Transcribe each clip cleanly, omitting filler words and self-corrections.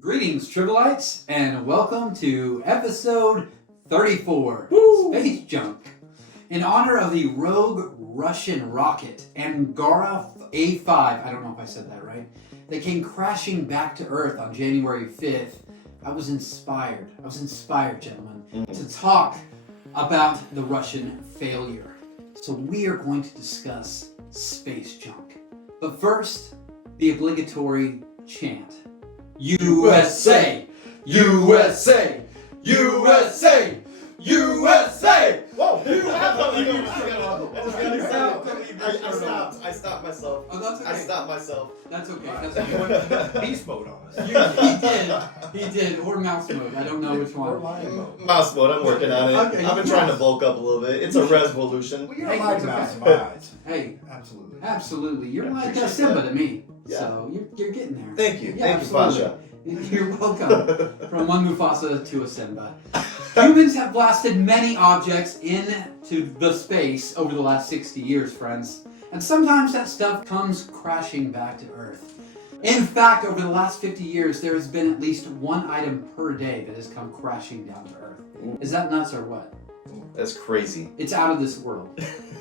Greetings, Tribalites, and welcome to episode 34, Space Junk. In honor of the rogue Russian rocket, Angara A5, I don't know if I said that right, that came crashing back to Earth on January 5th, I was inspired, gentlemen, to talk about the Russian failure. So we are going to discuss space junk. But first, the obligatory chant. USA! USA! USA! USA! Whoa! I stopped myself. Oh, that's okay. I stopped myself. That's okay. Right. That's You okay. went beast mode on us. He did, or mouse mode. I don't know which Or one. lion mode. Mouse mode, I'm working on it. Okay, I've been trying to bulk up a little bit. It's a revolution. Well, you're Hey, a lion it's mouse in okay. my eyes. Hey, Absolutely. absolutely. You're I like appreciate Simba that. to me. Yeah. So you're getting there. Thank you. Yeah, Thank absolutely. you, Pasha. You're welcome. From one Mufasa to a Simba. Humans have blasted many objects into the space over the last 60 years, friends. And sometimes that stuff comes crashing back to Earth. In fact, over the last 50 years, there has been at least one item per day that has come crashing down to Earth. Is that nuts or what? That's crazy. It's out of this world.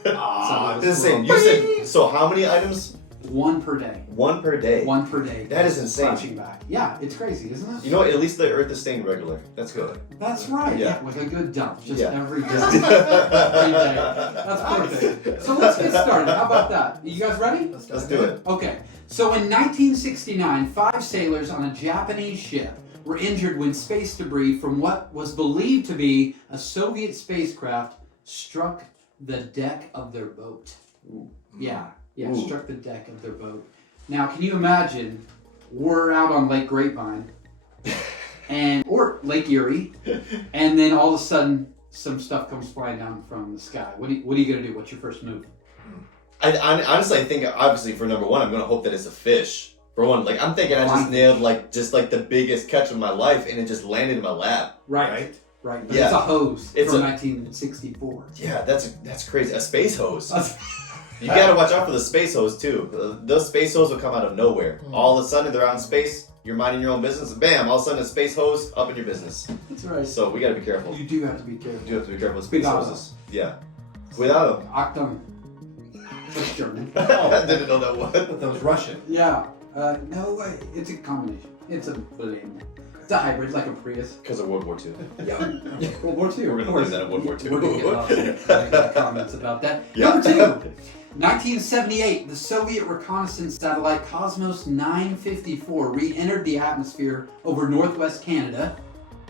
Listen, you said, so how many items? One per day. One per day. One per day. That is insane. Crashing back. Yeah, it's crazy, isn't it? You know what? At least the Earth is staying regular. That's good. That's right. Yeah. With a good dump. Just Yeah. every day. Every day. That's perfect. So let's get started. How about that? You guys ready? Let's do it. Okay. So in 1969, 5 sailors on a Japanese ship were injured when space debris from what was believed to be a Soviet spacecraft struck the deck of their boat. Ooh. Yeah, Ooh. struck the deck of their boat. Now, can you imagine we're out on Lake Grapevine or Lake Erie, and then all of a sudden some stuff comes flying down from the sky. What are you gonna do? What's your first move? I honestly think, obviously, for number one, I'm going to hope that it's a fish. For one, like, I'm thinking I just nailed, like, the biggest catch of my life, and it just landed in my lap. Right. But Yeah. it's a hose It's from a- 1964. Yeah, that's crazy. A space hose. You gotta watch out for the space hose too. Those space hose will come out of nowhere. All of a sudden, they're out in space. You're minding your own business. Bam! All of a sudden, a space hose up in your business. That's right. So we gotta be careful. You do have to be careful. You do have to be careful with space Cuidado. hoses. Yeah. Cuidado. Achtung. That's German. I didn't know that one. But that was Russian. Yeah. No, it's a combination. It's a blend. It's a hybrid, like a Prius. Because of World War II. Yeah. World War II. We're of gonna course. leave that at World War II. We're gonna get lost in comments about that. Yeah. Number 2. 1978, the Soviet reconnaissance satellite Cosmos 954 re-entered the atmosphere over northwest Canada,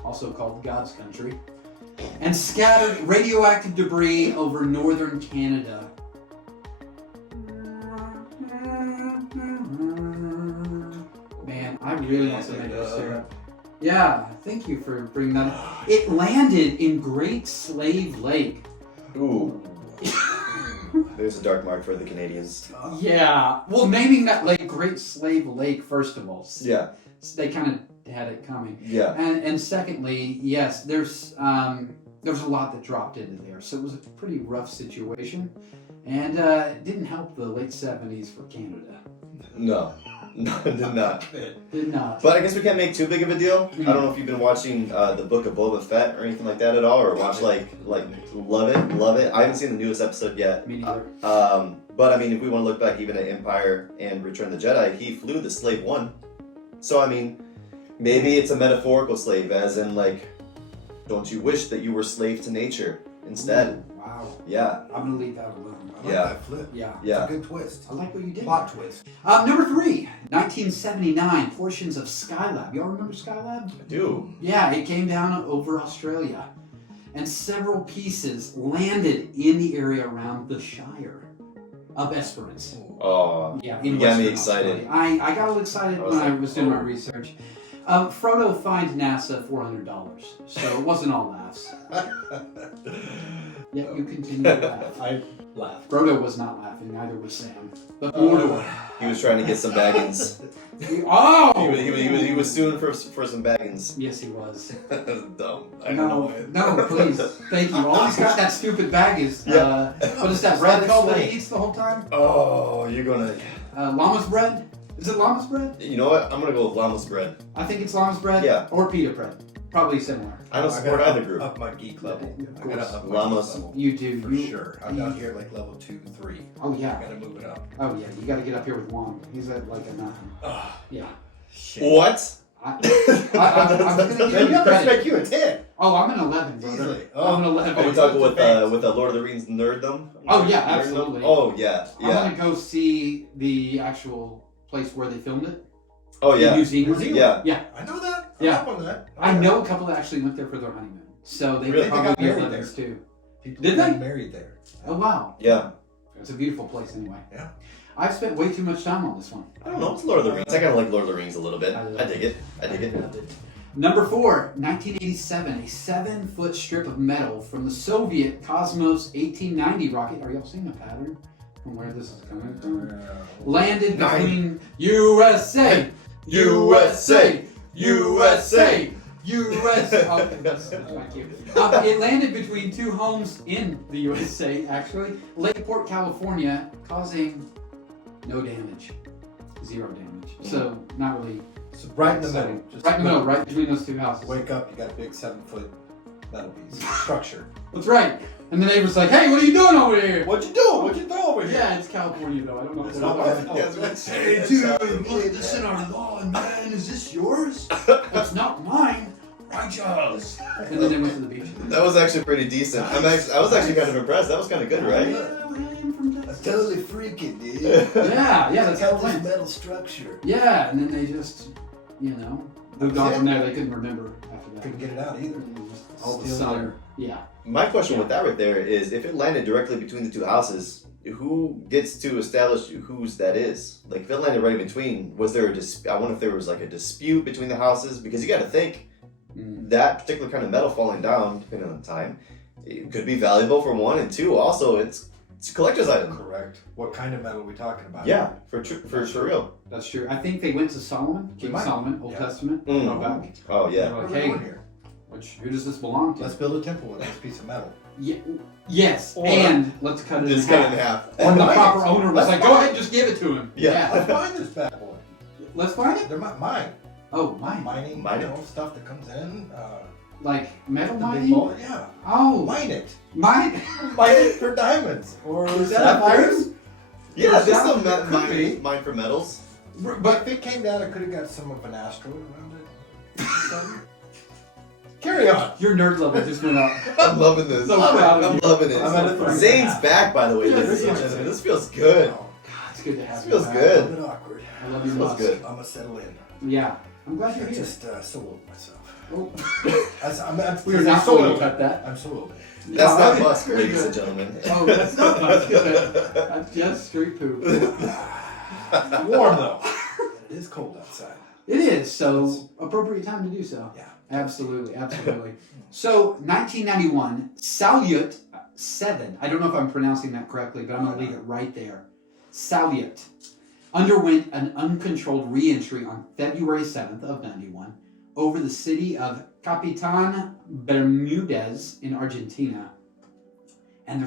also called God's country, and scattered radioactive debris over northern Canada. Man, I really want some maple syrup. Yeah, thank you for bringing that up. It landed in Great Slave Lake. Ooh. There's a dark mark for the Canadians. Yeah. Well, naming that lake Great Slave Lake, first of all. Yeah. They kind of had it coming. Yeah. And secondly, yes, there's a lot that dropped into there. So it was a pretty rough situation. And it didn't help the late 70s for Canada. No. No, it did not. Did not. But I guess we can't make too big of a deal. I don't know if you've been watching the Book of Boba Fett or anything like that at all, or watch like love it. I haven't seen the newest episode yet. Me neither. But I mean, if we want to look back even at Empire and Return of the Jedi, he flew the Slave One. So I mean, maybe it's a metaphorical slave, as in like, don't you wish that you were slave to nature instead? Ooh, wow. Yeah. I'm going to leave that alone. I like Yeah. that flip. Yeah. Yeah. It's a good twist. I like what you did. Plot twist. Number 3, 1979, portions of Skylab. Y'all remember Skylab? I do. Yeah, it came down over Australia, and several pieces landed in the area around the Shire of Esperance. Oh. Yeah, You in got me Western excited. Australia. I got a little excited I was when I like, was doing my oh. research. Frodo fined NASA $400, so it wasn't all laughs. Yet you continue to laugh. I laughed. Frodo was not laughing, neither was Sam. But Mordor. He was trying to get some baggins. Oh! He was suing for some baggins. Yes, he was. That's dumb. I don't know why. No, please. Thank you. All he's got that stupid bag is, what is that bread called that he eats the whole time? Oh, you're gonna. Llama's bread? Is it llama's bread? You know what? I'm gonna go with llama's bread. I think it's llama's bread. Yeah. Or pita bread. Probably similar. I don't support either group. Up my geek level. Of I gotta course. up my Llamas. geek level. You do. For sure. I'm down here like level 2, 3. Oh I yeah. gotta move it up. Oh yeah. You got to get up here with Juan. He's at like a 9. Ugh, Yeah. shit. What? I'm gonna give Man, you you have to credit. make you a 10. Oh, I'm an 11, brother. Easily. I'm an 11. Are we talking with the Lord of the Rings nerddom? Oh, yeah, Nerddom? absolutely. Oh yeah, I'm yeah. gonna go see the actual place where they filmed it. Oh The yeah. New Zealand. New Zealand? Yeah. Yeah. I know that. Yeah. I'm up on that. I know a couple that actually went there for their honeymoon. So they Really? could They probably got be married 11s too. People Did getting they? married there. Oh wow. Yeah. It's a beautiful place anyway. Yeah. I've spent way too much time on this one. I don't know. It's Lord of the Rings. I kind of like Lord of the Rings a little bit. I dig it. I dig it. Number 4, 1987, a 7-foot strip of metal from the Soviet Cosmos 1890 rocket. Are y'all seeing a pattern from where this is coming from? Landed between USA, USA, USA, USA. Oh, that's thank you. It landed between 2 homes in the USA, actually. Lakeport, California, causing no damage. 0 damage. So, not really. So right in the middle. Just Right in the middle, right between those 2 houses. Wake up, you got a big 7-foot metal piece. Structure. That's right. And the neighbor's like, hey, what are you doing over here? What you doing? What you doing over here? Yeah, it's California though. I don't know. It's If not it's- what I- Hey, dude, look this in our lawn, man. Is this yours? It's not mine. Righteous. And then they went to the beach. That was actually pretty decent. I was actually kind of impressed. That was kind of good, right? Yeah, well, I am from Texas. Totally freaking, dude. Yeah, that's how it Got this went. metal structure. Yeah, and then they just, moved on from there. They couldn't remember after that. Couldn't get it out either. All the Still sun. there. Yeah. My question with that right there is, if it landed directly between the 2 houses, who gets to establish whose that is? Like, if it landed right in between, was there a I wonder if there was like a dispute between the houses, because you got to think that particular kind of metal falling down, depending on the time, it could be valuable for 1, and 2, also it's a collector's item. Correct. What kind of metal are we talking about? Yeah, for real. That's true. I think they went to Solomon, King might. Solomon, Old Yeah. Testament, Mm. go back. Oh They yeah. were What like, are we doing hey, here? who does this belong to? Let's build a temple with this piece of metal. Yes, Or- and let's cut it in Just cut it in half. half. Or the Mine proper it. owner was Let's like, find go it. ahead, just give it to him. Yeah. Let's find this bad boy. Let's find it. They're mine. Oh, mine. Mining, Mine you it. know, stuff that comes in. Like metal The big mining? bullet, yeah. Oh, Mine it. mine. Mine it for diamonds. Or Is that a virus? Yeah, Is there's that- some could be. mine for metals. But if it came down, it could have got some of an asteroid around it. Carry on. Your nerd level just went up. I'm loving this. So proud of I'm you. loving I'm at a it. 3.5. Zane's back, by the way, Yeah, ladies and yeah. gentlemen. This feels good. Oh, God, it's good to have This you feels back. good. a bit awkward. I love you Feels much. good. I'm gonna settle in. Yeah, I'm glad you're I'm here. just so old myself. Oh. We're not so going old. to cut that. I'm so old. That's No, not I- musk, very ladies good. and gentlemen. Oh, that's not much. That's just street poop. Warm though. It is cold outside. It is, so appropriate time to do so. Yeah. Absolutely, absolutely. So, 1991, Salyut 7, I don't know if I'm pronouncing that correctly, but I'm going to leave it right there. Salyut underwent an uncontrolled re-entry on February 7th of 91 over the city of Capitan Bermudez in Argentina. And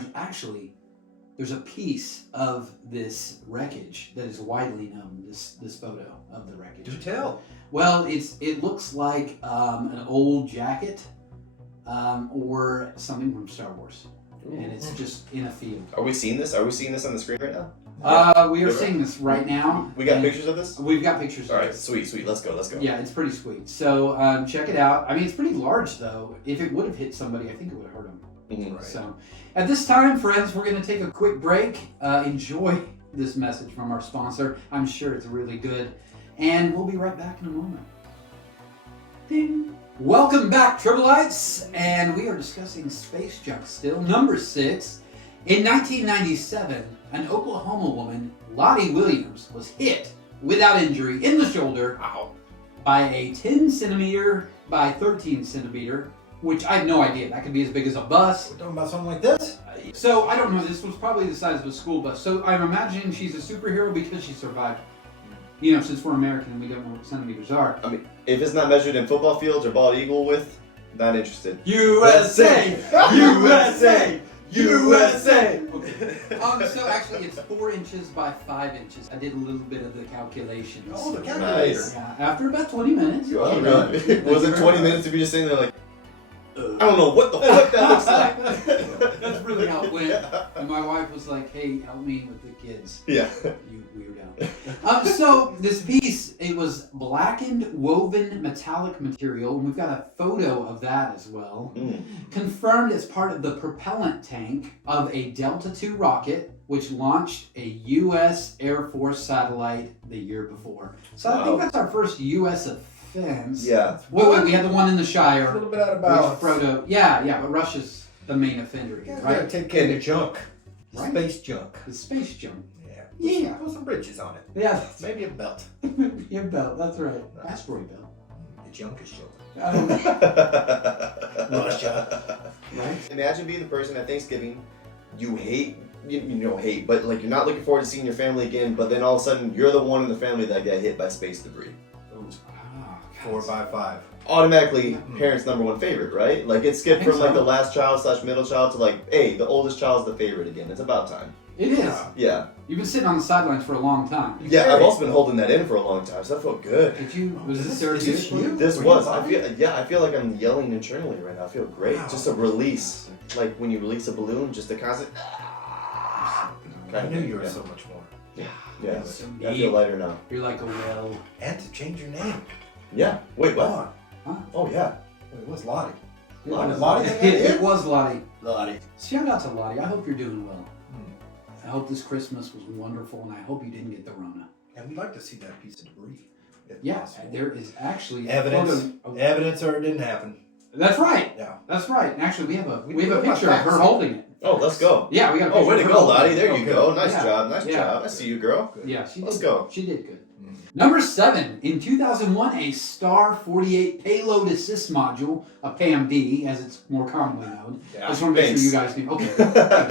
there's a piece of this wreckage that is widely known, this photo of the wreckage. Do tell. Well, it looks like an old jacket or something from Star Wars, and it's just in a field. Are we seeing this? Are we seeing this on the screen right now? We are seeing this right now. We got and pictures of this? We've got pictures. All of right, it. sweet. Let's go. Yeah, it's pretty sweet. So check it out. I mean, it's pretty large though. If it would have hit somebody, I think it would have hurt them. Mhm. Right. So at this time, friends, we're going to take a quick break. Enjoy this message from our sponsor. I'm sure it's really good. And we'll be right back in a moment. Ding. Welcome back, Tribblites. And we are discussing space junk still. Number 6. In 1997, an Oklahoma woman, Lottie Williams, was hit without injury in the shoulder by a 10 centimeter by 13 centimeter, which I have no idea. That could be as big as a bus. We're talking about something like this? So I don't know. This was probably the size of a school bus. So I'm imagining she's a superhero because she survived. You know, since we're American and we don't know what centimeters are. I mean, if it's not measured in football fields or bald eagle width, not interested. USA! USA! USA! So actually, it's 4 inches by 5 inches. I did a little bit of the calculations. Oh, the calculator. Nice. Yeah, after about 20 minutes. Well Okay. done. Was it 20 minutes if you're just sitting there like, I don't know what the fuck that looks like? That's really how it went. And my wife was like, hey, help me with the kids. Yeah. You weirdo. So this piece, it was blackened woven metallic material, and we've got a photo of that as well. Confirmed as part of the propellant tank of a Delta II rocket, which launched a U.S. Air Force satellite the year before. So I think that's our first U.S. offense. Yeah. Wait, we had the one in the Shire. A little bit out of balance. Which Frodo, yeah, but Russia's the main offender here, You right? gotta take care of the junk. Right. Space junk. The space junk. Yeah. Put some bridges on it. Yeah, Maybe a belt. your belt, that's right. Asteroid belt. The junk is junk. I don't know. Russia. Right? Imagine being the person at Thanksgiving you hate, you don't hate, but like you're not looking forward to seeing your family again, but then all of a sudden you're the one in the family that got hit by space debris. Ooh. Ah, 4 by 5. Automatically, parents' number one favorite, right? Like it skipped I think from like so. the last child / middle child to like, hey, the oldest child's the favorite again. It's about time. It is. Yeah. You've been sitting on the sidelines for a long time. Yeah, I've also been holding that in for a long time, so that felt good. Did you? Was this Is therapeutic? this you? This Were was. you I feel like I'm yelling internally right now. I feel great. Wow. Just a release, like when you release a balloon, just a constant. I knew you were Yeah. so much more. Yeah. That's so I neat. feel lighter now. You're like a well. And to change your name. Yeah. Wait, what? Lon. Huh? Oh yeah. Wait, what's Lottie? Lottie. Lottie? It was Lottie. Lottie. Shout out to Lottie. I hope you're doing well. I hope this Christmas was wonderful, and I hope you didn't get the Rona. And we'd like to see that piece of debris. if Yeah, possible. there is actually Evidence. photo- Evidence or it didn't happen. That's right. Yeah. That's right. And actually, we have a We picture of got her facts. holding it. Oh, let's go. Yeah, we got a Oh, picture way of to her go, holding Lottie. it. There you Okay. go. Nice Yeah. job. Nice Yeah. job. I see you, girl. Yeah, she Let's did. go. She did good. Mm. Number 7, in 2001, a Star 48 Payload Assist Module, a PAMD, as it's more commonly known. Yeah. I just want to make Thanks. sure you guys knew. Okay.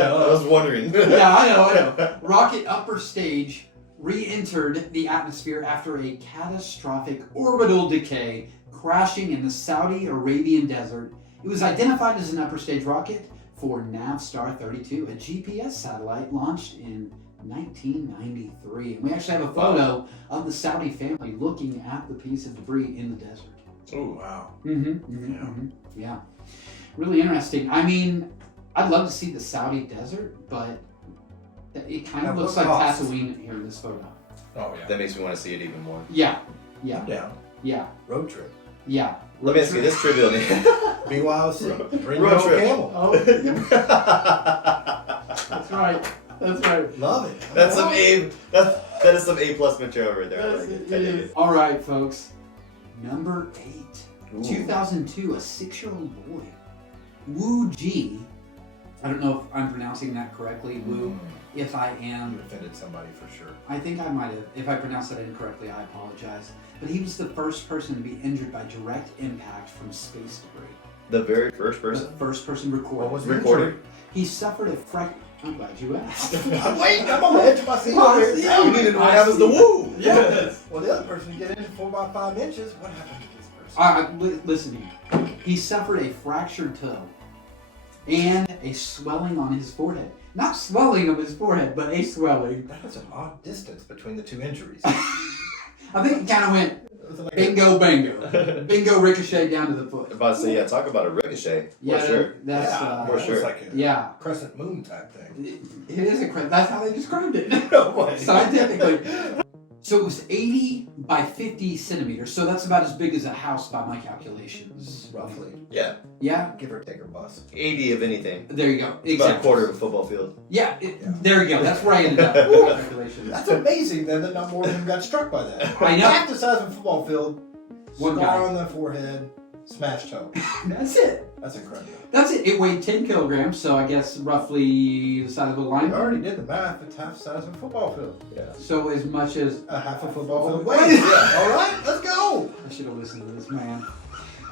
I was wondering. Yeah, I know. Rocket upper stage re-entered the atmosphere after a catastrophic orbital decay, crashing in the Saudi Arabian desert. It was identified as an upper stage rocket for Navstar 32, a GPS satellite launched in 1993. And we actually have a photo of the Saudi family looking at the piece of debris in the desert. Oh, wow. Yeah. Really interesting. I mean, I'd love to see the Saudi desert, but it kind of At looks what like cost? Tatooine here in this photo. Oh, yeah. That makes me want to see it even more. Yeah. I'm down. Yeah. Road trip. Yeah. Let me ask you this trivial name. BYOC. Bring Road your own trip. camel. Oh, that's right. That's right. Love it. That's some A. That is some A+ material right there. I like it. I dig it. All right, folks. Number 8. Ooh. 2002, a 6-year-old boy, Wu Ji. I don't know if I'm pronouncing that correctly. Wu. If I am, You offended somebody for sure. I think I might have. If I pronounced that incorrectly, I apologize. But he was the first person to be injured by direct impact from space debris. The very first The person first person recorded. What was recorded. He suffered a I'm glad you asked. I'm waiting. I'm on the edge of my seat over here. You need to know what happens to Woo. Yes. Well, the other person get in 4 by 5 inches. What happened to this person? Listen here. He suffered a fractured toe and a swelling on his forehead. Not swelling of his forehead, but a swelling. That's an odd distance between the 2 injuries. I think it kind of went It was like bingo, bango. Bingo ricochet down to the foot. About to say, yeah, talk about a ricochet. Yeah, For sure. that's for it sure. was like a yeah. crescent moon type thing. It is a that's how they described it. Oh my. Scientifically. So it was 80 by 50 centimeters. So that's about as big as a house by my calculations. Roughly. Yeah, Yeah. Give or take a bus. 80 of anything. There you go. It's about a quarter of a football field. Yeah, Yeah. there you go. That's where I ended up with my calculations. That's amazing then that not more of them got struck by that. I know. Half the size of a football field, One scar guy. on the forehead, smashed toe. That's it. That's incredible. That's it. It weighed 10 kilograms, so I guess roughly the size of a I line. already did the math. It's half the size of a football field. Yeah. So as much as A half a football field Wait. weighs. Yeah. All right, let's go. I should have listened to this man.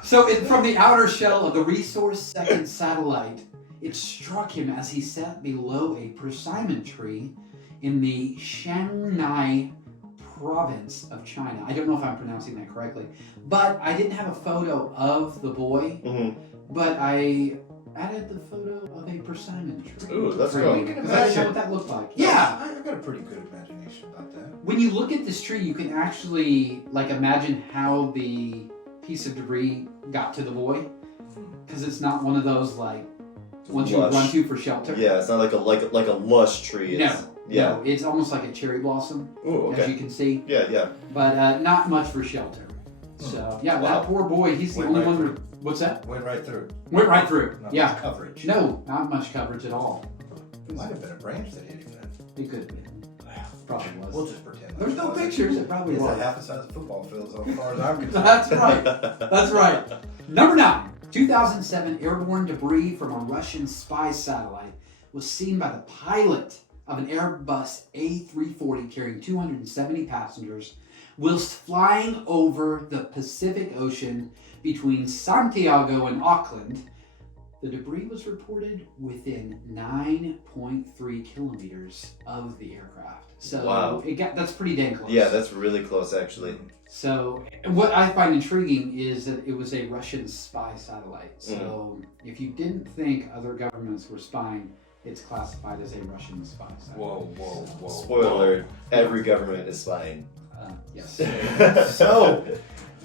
So from the outer shell of the Resource Second satellite, it struck him as he sat below a persimmon tree in the Shanghai province of China. I don't know if I'm pronouncing that correctly, but I didn't have a photo of the boy, Mm-hmm. but I added the photo of a persimmon tree. Ooh, let's for go. you, because I show what that looked like. Yeah. I've got a pretty good imagination about that. When you look at this tree, you can actually like imagine how the piece of debris got to the boy, because it's not one of those like ones you Lush. run to for shelter. Yeah, it's not like a lush tree. It's, No, it's almost like a cherry blossom, Ooh, as okay. you can see, Yeah. but not much for shelter. So yeah, Wow. that poor boy, he's the Went only right one. through. What's that? Went right through. Went right through. Not Yeah. much coverage. No, not much coverage at all. It might have been a branch that hit him then. It could have been. Probably was. We'll just pretend. There's no it wasn't. pictures. It probably It's was. a half the size of football fields as far as I'm concerned. That's right. That's right. Number 9. 2007 airborne debris from a Russian spy satellite was seen by the pilot of an Airbus A340 carrying 270 passengers whilst flying over the Pacific Ocean between Santiago and Auckland. The debris was reported within 9.3 kilometers of the aircraft. So Wow. that's pretty dang close. Yeah, that's really close actually. So what I find intriguing is that it was a Russian spy satellite. So if you didn't think other governments were spying, it's classified as a Russian spy satellite. Whoa. Spoiler alert, every government is spying. Yes. So,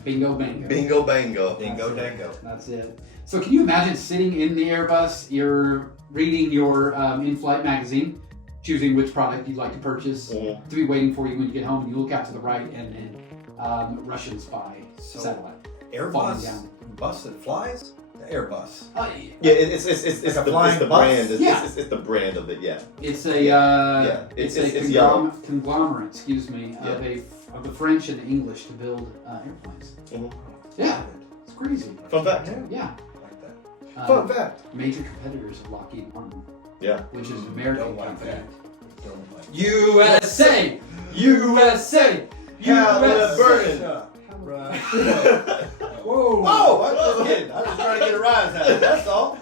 Bingo bango. Bingo bango. dingo dango. That's it. So can you imagine sitting in the Airbus, you're reading your in-flight magazine, choosing which product you'd like to purchase, to be waiting for you when you get home, and you look out to the right, and then Russian spy satellite falling Airbus down. bus that flies? The Airbus. Yeah, it's Like a the flying bus? brand. Yeah. It's the brand of it. Yeah. It's a It's it's yellow. conglomerate, excuse me, of the French and the English to build airplanes. Mhm. Yeah, it's crazy. Fun fact. Yeah. Like that. Fun fact. Major competitors of Lockheed Martin, Yeah. which is an American Don't like company. that. Don't like USA, USA, Halliburton. Right. Whoa! Oh, I'm just kidding. I'm just trying to get a rise out of it. That's all.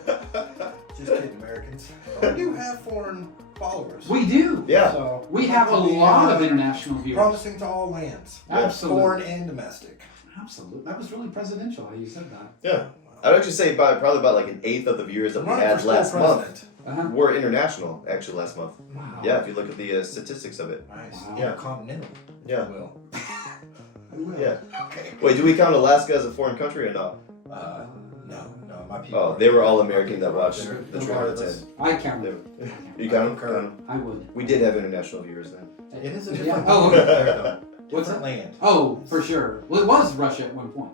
Just kidding, Americans. We do have foreign followers. We do. Yeah. So We have a lot of international viewers. promising to all lands, Absolutely. foreign and domestic. Absolutely. That was really presidential how you said that. Yeah. I'd actually say probably about like an eighth of the viewers that we Running had for last school month president. were international. Actually, last month. Wow. Yeah, if you look at the statistics of it. Nice. Wow. Yeah, continental. Yeah. Will. I will. Yeah. Okay. Wait, do we count Alaska as a foreign country or not? No, my people. Oh, they were all American that watched They're the trailer at 10. I count They it. were- You count them? Concur. Count 'em? I would. We did have international viewers then. It is a Yeah. different Oh, land. okay. What's Different that? land. Oh, for sure. Well, it was Russia at one point.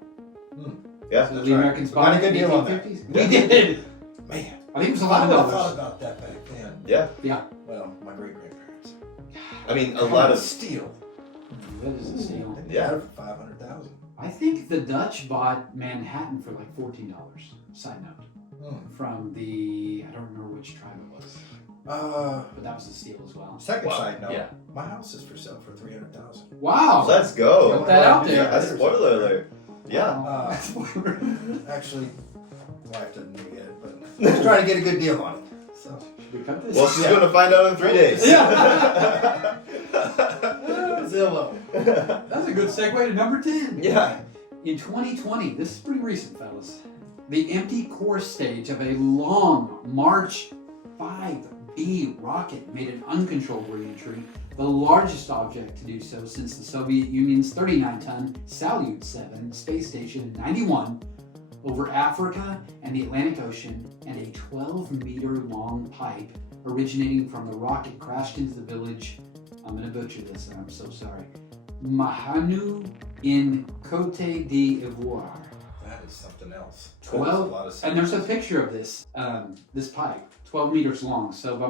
Yeah. So That's the right. Americans We bought got a it good in the deal on that. 1850s. We did. Man, I think it was I would have thought $11. about that back then. Yeah. Yeah. Well, my great grandparents. I mean, a lot of. steel. That is a steal. They Yeah. got it for 500,000. I think the Dutch bought Manhattan for like $14. Side note. From the, I don't remember which tribe it was, but that was a steal as well. Second Wow. side note. Yeah. My house is for sale for 300,000. Wow. Let's go. Put that out there. Yeah, spoiler alert. Yeah. Actually, my wife doesn't know yet, but I was trying to get a good deal on it. So. Should we cut this? Well, she's going to find out in 3 days. Yeah. Zillow. That's a good segue to number 10. Yeah. In 2020, this is pretty recent, fellas, the empty core stage of a long March 5B rocket made an uncontrolled re-entry, the largest object to do so since the Soviet Union's 39-ton Salyut 7 space station in 91 over Africa and the Atlantic Ocean, and a 12-meter-long pipe originating from the rocket crashed into the village, I'm going to butcher this and I'm so sorry, Mahanu in Cote d'Ivoire. That is something else. 12, That is a lot of and there's a picture of this this pipe, 12 meters long. So by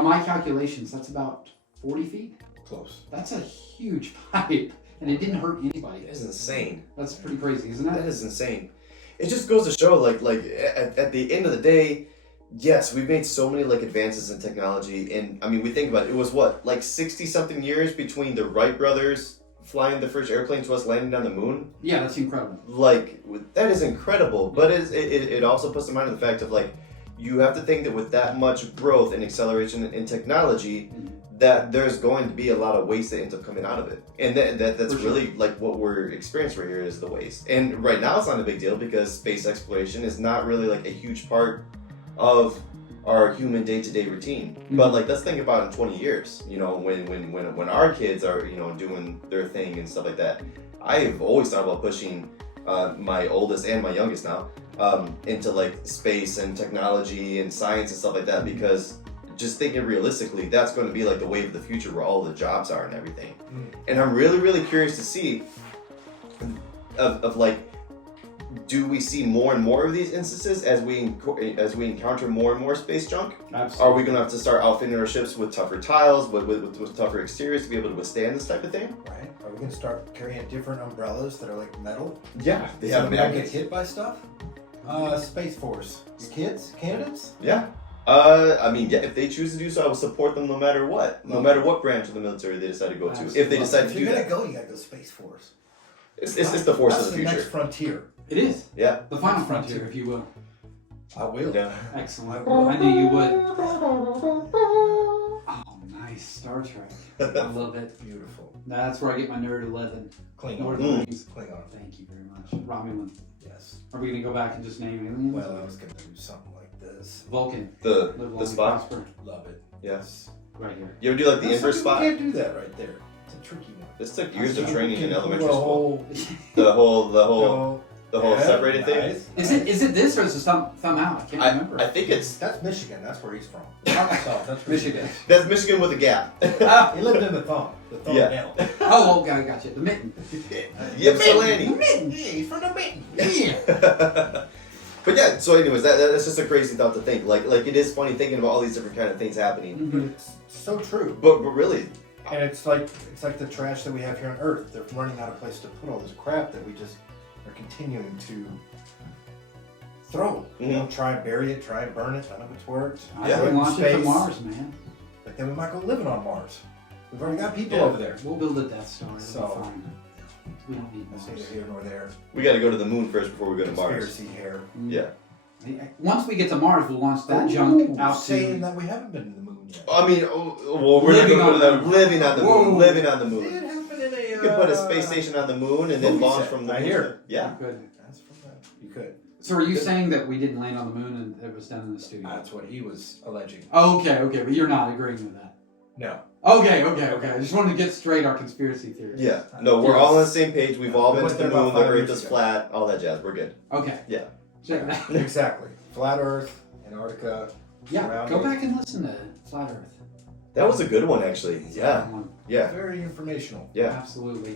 my calculations, that's about 40 feet. close. That's a huge pipe, and it didn't hurt anybody. That is insane. That's pretty crazy, isn't That it? is insane. It just goes to show, like at the end of the day, yes, we've made so many like advances in technology, and I mean, we think about it. It was what, like 60-something years between the Wright brothers flying the first airplane to us landing on the moon. Yeah, that's incredible. Like that is incredible, but it also puts to mind the fact of like you have to think that with that much growth and acceleration in technology, that there's going to be a lot of waste that ends up coming out of it. And that's really like what we're experiencing right here is the waste. And right now it's not a big deal because space exploration is not really like a huge part of our human day-to-day routine. But like let's think about in 20 years, you know, when our kids are, you know, doing their thing and stuff like that. I've always thought about pushing my oldest and my youngest now into like space and technology and science and stuff like that, because just thinking realistically, that's going to be like the wave of the future where all the jobs are and everything. And I'm really, really curious to see of like, do we see more and more of these instances as we encounter more and more space junk? Absolutely. Are we going to have to start outfitting our ships with tougher tiles, with tougher exteriors to be able to withstand this type of thing? Right. Are we going to start carrying different umbrellas that are like metal? Yeah, they So have we don't get magnets. hit by stuff? Space Force. Your kids? Candidates? Yeah. I mean, yeah, if they choose to do so, I will support them no matter what. No matter what branch of the military they decide to go to. If they decide If to you're do going to that. go, you got to go Space Force. It's the force That's of the the next future. frontier. It is. Yeah. The final frontier, if you will. I will. Yeah. Excellent. I knew you would. Oh, nice. Star Trek. I love it. Beautiful. That's where I get my nerd 11. Lord Klingon. of the Rings. Klingon. Thank you very much. Romulan. Yes. Are we going to go back and just name aliens? Well, I was going to do something like this. Vulcan. The Live long the and spot. prosper. Love it. Yes. Right here. You ever do like the Some inverse people spot? can't do that right there. It's a tricky one. This took years of Some training people in can elementary pull a school. whole- The whole Yeah, separated thing. nice, Is nice. it this or is it thumb out? I can't remember. I think it's That's Michigan. That's where he's from. That's where Michigan. that's Michigan with a gap. He lived in the thumb. The thumb Yeah. nail. Oh, okay, I got you. The mitten. Ypsilanti. Mitten. Yeah, he's from the mitten. Yeah. But yeah, so anyways, that's just a crazy thought to think. Like it is funny thinking about all these different kind of things happening. But it's so true. But really, And it's like the trash that we have here on Earth. They're running out of place to put all this crap that we just are continuing to throw. You know, try and bury it, try and burn it. None of it's worked. I Yeah. say Throw it in launch it to space. Mars, man. But then we might go living on Mars. We've already got people Yeah. over there. We'll build a Death Star. It'll So- be fine. We don't need That's Mars. neither here nor there. we got to go to the moon first before we go to Mars. Conspiracy hair. Yeah. Once we get to Mars, we'll launch that junk out saying to. that we haven't been to the moon yet. I mean, well, we're Living not going to on go to the that. Living on the moon. Whoa. Living on the See, moon. it happened in a. You could put a space station on the moon and then movie launch set. from the I moon. hear. Yeah. Good. That's from that. You could. So are you saying that we didn't land on the moon and it was done in the studio? That's what he was alleging. Okay, but you're not agreeing with that. No. Okay. I just wanted to get straight our conspiracy theories. Yeah. No, we're all on the same page. We've all We been went to the there about moon. The 5 Earth years is ago. flat. All that jazz. We're good. Okay. Yeah. Check that. Exactly. Flat Earth, Antarctica. Yeah, go surrounding. back and listen to Flat Earth. That was a good one, actually. Yeah. One. Yeah. Very informational. Yeah. Absolutely.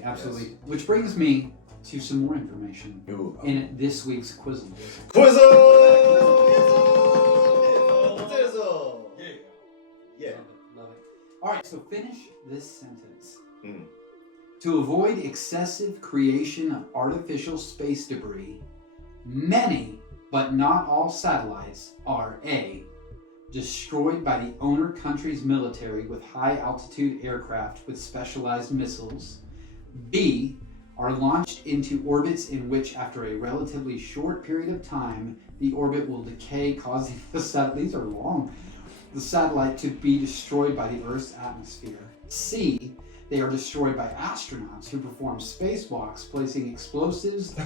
Which brings me to some more information Ooh. in this week's Quizzle. Quizzle! Dizzle! Yeah. Love it. All right, so finish this sentence. Mm. To avoid excessive creation of artificial space debris, many, but not all satellites are A, destroyed by the owner country's military with high-altitude aircraft with specialized missiles, B, are launched into orbits in which, after a relatively short period of time, the orbit will decay, causing the satellite to be destroyed by the Earth's atmosphere. C, they are destroyed by astronauts who perform spacewalks, placing explosives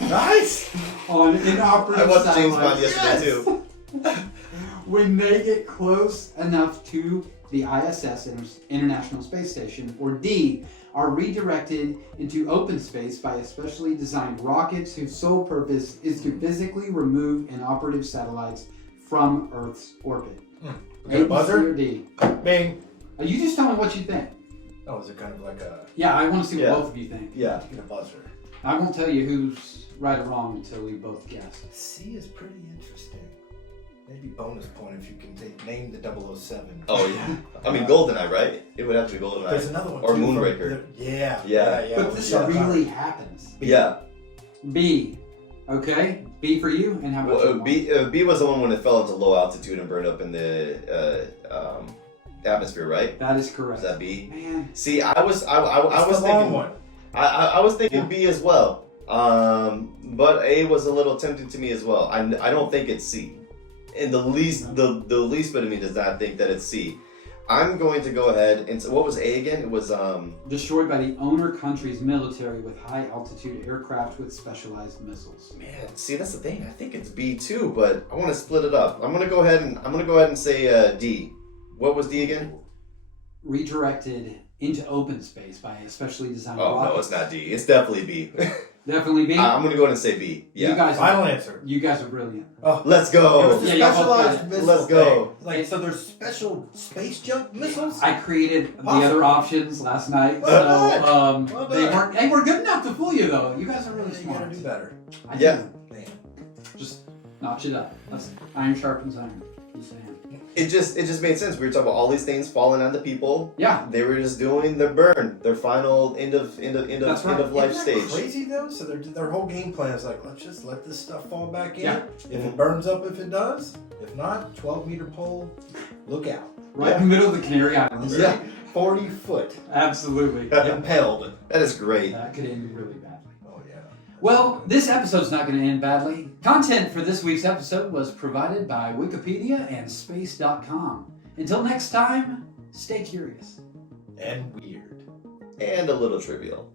Nice! on inoperative I watched James satellites Bond yesterday too. when they get close enough to the ISS, International Space Station. Or D, are redirected into open space by especially designed rockets whose sole purpose is to physically remove inoperative satellites from Earth's orbit. We got a buzzer? C or D? Bing. You just tell me what you think. Oh, is it kind of like a... Yeah, I want to see what Yeah. both of you think. Yeah. Get a buzzer. I won't tell you who's right or wrong until we both guess. C is pretty interesting. Maybe bonus point if you can name the 007. Oh yeah. I mean GoldenEye, right? It would have to be There's GoldenEye. another one Or too. Moonraker. Yeah. But with this Sean really Connery. happens. Yeah. B. Okay. B for you, and how about Well, you? B was the one when it fell into low altitude and burned up in the atmosphere, right? That is correct. Is that B? Man. See, I was It's thinking the long one. I was thinking Yeah. B as well. But A was a little tempting to me as well. I don't think it's C. And the least bit of me does not think that it's C. I'm going to go ahead and what was A again? It was Destroyed by the owner country's military with high altitude aircraft with specialized missiles. man. See, that's the thing. I think it's B too, but I want to split it up. I'm gonna go ahead and say D. What was D again? Redirected into open space by a specially designed Oh rocket. no, it's not D. It's definitely B. Definitely B. I'm gonna go ahead and say B. Yeah. Final answer. You guys are brilliant. Oh, Let's it was go. the Yeah, y'all both got specialized it. missile Let's go. thing. Like, so there's special space junk missiles? I created the Awesome. other options last night, Well so done. Well done. they were good enough to fool you though. You guys are really You smart. gotta do better. I Yeah. do. Man. Just notch it up. That's iron sharpens iron. Just saying. It just made sense. We were talking about all these things falling onto people. Yeah. They were just doing their burn, their final end of That's right. life Isn't that stage. crazy though? So their whole game plan is like, let's just let this stuff fall back in. Yeah. If it burns up, if it does. If not, 12-meter pole, look out. Right in the middle of the Canary Islands. Yeah. 40 foot Absolutely. impaled. That is great. That could end really badly. Oh yeah. Well, this episode's not going to end badly. Content for this week's episode was provided by Wikipedia and Space.com. Until next time, stay curious. And weird. And a little trivial.